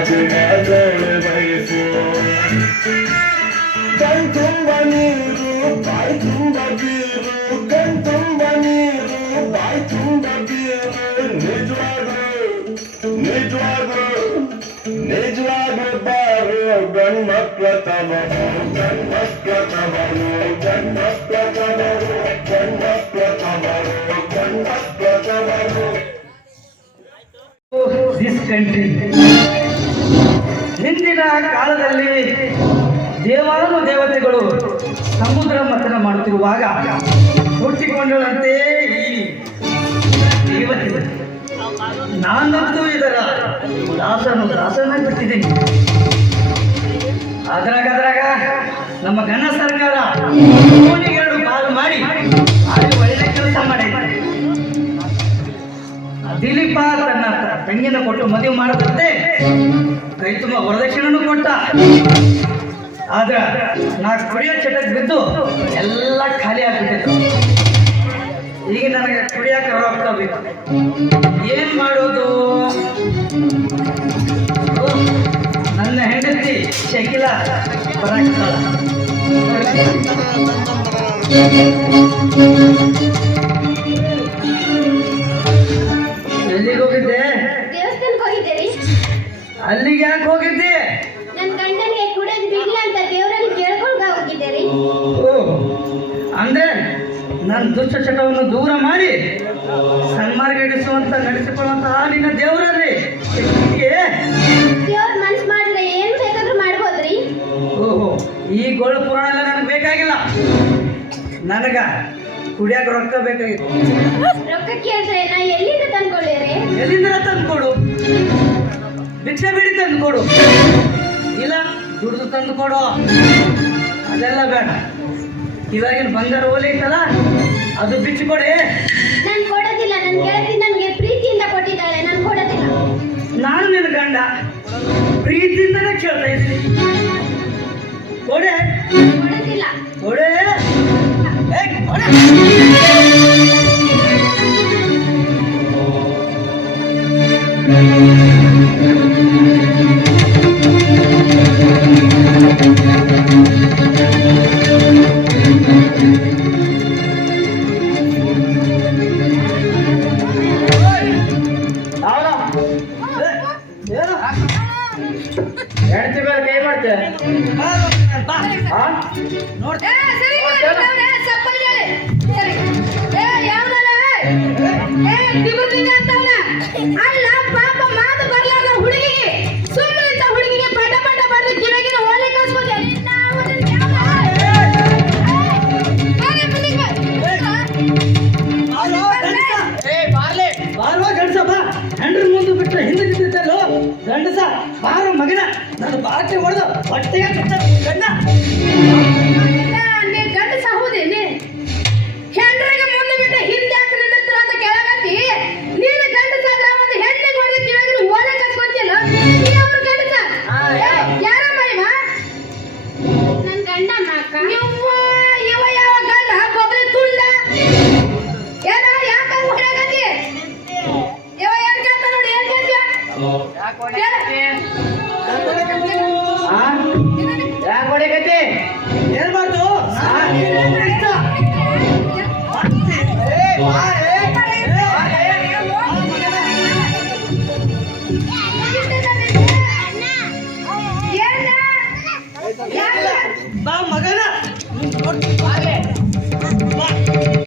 ರಾಜನಾದಳು ಬಯಸು ಕಣ್ ತುಂಬ ನೀರು ಬಾಯಿ ತುಂಬ ಬೀರು ಕಣ್ ತುಂಬ ನೀರು ಬಾಯಿ ತುಂಬ ಬೀರು ನಿಜವಾಗ್ರು ನಿಜವಾಗ್ರು ನಿಜವಾಗ್ರು ಬಾರು ಗಂಡ್ಮಕ್ಳ ತವರು ಗಂಡ್ಮಕ್ಳ ತವರು ಗಂಡ್ಮಕ್ಳ ತವರು ಹಿಂದಿನ ಕಾಲದಲ್ಲಿ ದೇವಾನು ದೇವತೆಗಳು ಸಮುದ್ರ ಮಥನ ಮಾಡುತ್ತಿರುವಾಗ ಹುಟ್ಟಿಕೊಂಡಂತೆ ಈ ದೇವತೆ. ನಾನಂತೂ ಇದರ ದಾಸನು ದಾಸನ ಬಿಟ್ಟಿದ್ದೀನಿ. ಅದ್ರಾಗ ಅದ್ರಾಗ ನಮ್ಮ ಘನ ಸರ್ಕಾರ ಎರಡು ಪಾಲು ಮಾಡಿ ಒಳ್ಳೆ ಕೆಲಸ ಮಾಡಿದ್ದಾರೆ ದಿಲೀಪ ತನ್ನ ತಂಗಿನ ಕೊಟ್ಟು ಮದುವೆ ಮಾಡದಂತೆ ಕೈ ತುಂಬ ವರದಕ್ಷಿಣೆನೂ ಕೊಟ್ಟ. ಆದ್ರೆ ನಾ ಕುಡಿಯೋ ಚಟಕ್ಕೆ ಬಿದ್ದು ಎಲ್ಲ ಖಾಲಿ ಆಗ್ಬಿಟ್ಟಿತ್ತು. ಈಗ ನನಗೆ ಕುಡಿಯಕ್ಕೆ ರೊಕ್ಕ ಬೇಕು. ಏನ್ ಮಾಡೋದು? ನನ್ನ ಹೆಂಡತಿ ಶಕಿಲ ಬರಾಕ್ತಾಳ ದುಷ್ಟ ಚಟವನ್ನು ದೂರ ಮಾಡಿ ಸನ್ಮಾರ್ಗಿಸುವಂತ ನಡೆಸಿಕೊಳ್ಳುವಂತಹ ನಿನ್ನ ದೇವರಲ್ಲಿ ಓಹೋ ಈ ಗೋಳ ಪುರಾಣ ಎಲ್ಲ ನನಗೆ ಬೇಕಾಗಿಲ್ಲ. ನನಗ ಕುಡಿಯಾಕ ರೊಕ್ಕ ಬೇಕಾಗಿತ್ತು. ರೊಕ್ಕ ಕೇಳಿದ್ರೆ ನಾ ಎಲ್ಲಿಂದ ತಂದ್ಕೊಳ್ಳಿರಿ ಎಲ್ಲಿಂದ ತಂದ್ಕೊಡು? ಭಿಕ್ಷೆ ಬಿಡಿ ತಂದ್ಕೊಡು. ಇಲ್ಲ ದುಡ್ದು ತಂದು ಕೊಡು ಅದೆಲ್ಲ ಬೇಡ. ಇವಾಗಿನ ಬಂಗಾರ ಓಲೆ ಐತಲ್ಲ? ಅದು ಬಿಟ್ಟು ಕೊಡಿ. ನಾನು ಕೊಡೋದಿಲ್ಲ ನನ್ನ ಗೆಳತಿ ನನಗೆ ಪ್ರೀತಿಯಿಂದ ಕೊಟ್ಟಿದ್ದಾಳೆ ನಾನು ಕೊಡೋದಿಲ್ಲ. ನಾನು ನಿನ್ನ ಗಂಡ. ಪ್ರೀತಿಯಿಂದನೇ ಕೇಳ್ತಾ ಇದ್ದೀನಿ. ಕೊಡೆ. ಕೊಡೋದಿಲ್ಲ. ಕೊಡೆ. ಏ, ಕೊಡೆ. ಅವನು. ಹೆಂಡ್ತಿ ಮೇಲೆ ಕೈ ಮಾಡ್ತೆ ಹಾ? ಮಗನ ನನ್ನ ಬಾಟೆ ಹೊಡೆದು ಹೊಟ್ಟೆಗೆ ಕಿತ್ತ ಗಂಡ. ಗಂಡ ಹೆಂಡ್ರಿಗೆ ಮುಂದೆ ಬಿಟ್ಟ ಹಿಂದೆ ಯಾಕೆ ಅಂತ ನೀನು ಗಂಡ ಒಂದು ಹೆಣ್ಣಿಗೆ ಹೊಡೆದ ಕೆಳಗಿನ ಓಲೆ ಕಸ್ಕೊಂತಿಲ್ಲ ಅವ್ರ ಯಾರಮ್ಮ ಇವ? ನನ್ನ ಗಂಡ ಮಾಕ ಇವ ಇವ ಯಾವ ಗಂಡ? ಕೊಬ್ಬರಿ ತುಂಡ. ಏನ ಯಾಕ ಹೊಡೆಯಕತ್ತಿ ಇವ ಏನ್ ಕೇಳ್ತ ನೋಡಿ ಏನ್ ಕೇಳ್ತೀಯ? ಯಾಕೆ 来